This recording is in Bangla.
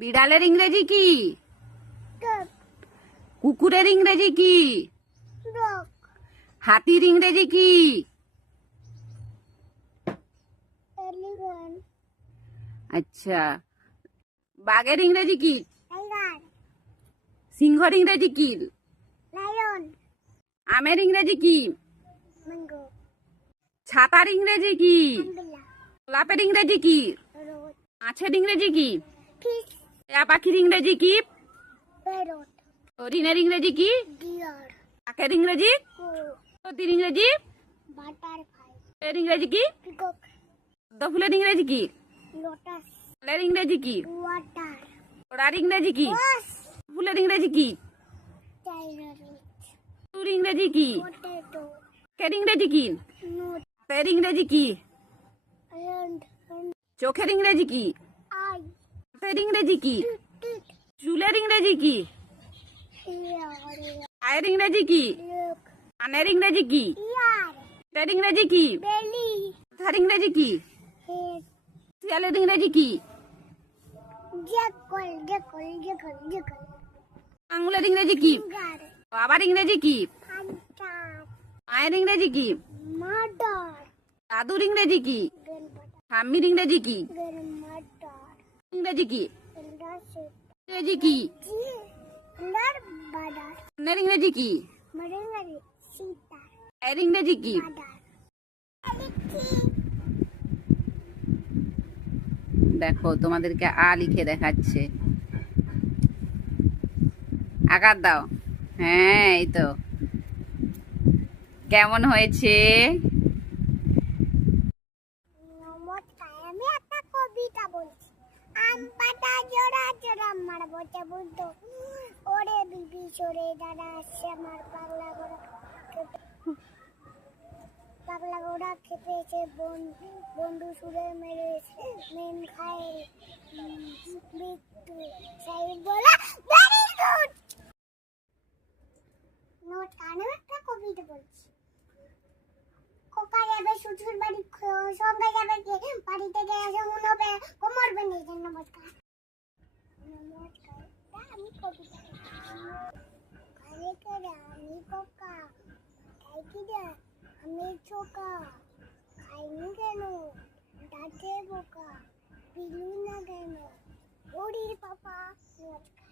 বিড়ালের ইংরেজি কি? Dog. কুকুরের ইংরেজি কি? Dog. হাতির ইংরেজি কি? Elephant. আচ্ছা, বাঘের ইংরেজি কি? Tiger. সিংহর ইংরেজি কি? Lion. আমের ইংরেজি কি? Mango. ছাতার ইংরেজি কি? Umbrella. গোলাপের ইংরেজি কি? Rose. মাছের ইংরেজি কি? Fish. টিয়া পাখির ইংরেজি কি? Parrot. হরিণের ইংরেজি কি? Deer. কাকের ইংরেজি? Crow. হাতির ইংরেজি? Butterfly. এর ইংরেজি কি? Peacock. পদ্ম ফুলের ইংরেজি কি? Lotus. ফলের ইংরেজি কি? Water. ঘোড়ার ইংরেজি কি? Horse. ফুলের ইংরেজি কি? Tiger. তুর ইংরেজি কি? Potato. কের ইংরেজি কি? Nut. হাতের ইংরেজি কি? Hand. চোখের ইংরেজি কি? Eye. হাতের ইংরেজি কি? Teeth. চুলের ইংরেজি কি? Hair. পায়ের ইংরেজি কি? Look. কানের ইংরেজি কি? Ear. পেটের ইংরেজি কি? Belly. মাথার ইংরেজি কি? Head. শিয়ালের ইংরেজি কি? Jackal. আঙুলের ইংরেজি কি? Finger. বাবার ইংরেজি কি? Hunter. মায়ের ইংরেজি কি? Mother. দাদুর ইংরেজি কি? Grandmother. ঠাম্মির ইংরেজি কি? Grandmother. ইংরেজি কি? Elder. ইংরেজি কি? Brother. কন্যার ইংরেজি কি? Mother. Sita. এর ইংরেজি কি? Mother. দেখো তোমাদেরকে আ লিখে দেখাচ্ছে। আকার দাও। হ্যাঁ, এই তো। কেমন হয়েছে? নমস্কার, আমি একটা কবিতা বলছি। আম পাতা জোড়া জোড়া মারবো বুদ্ধ, ওরে বিবি সরে দাদা আসছে আমার পাগলা ঘোড়া খেপেছে বন্ধু সুরে মেরে মেন খায় মৃত্যু সেই বলা ভেরি গুড। নমস্কার, আমি একটা কবিতা বলছি। কোকা যাবে শ্বশুর বাড়ি, সঙ্গে যাবে কে বাড়িতে গিয়ে যেমন হবে কোমর বেঁধে। নমস্কার। আমি কবিতা ঘরে করে আমি কোকা খাই কি রে আমি চোকা খাইনি কেন দাঁতে বোকা পিলু না কেন ওরির পাপা। নমস্কার।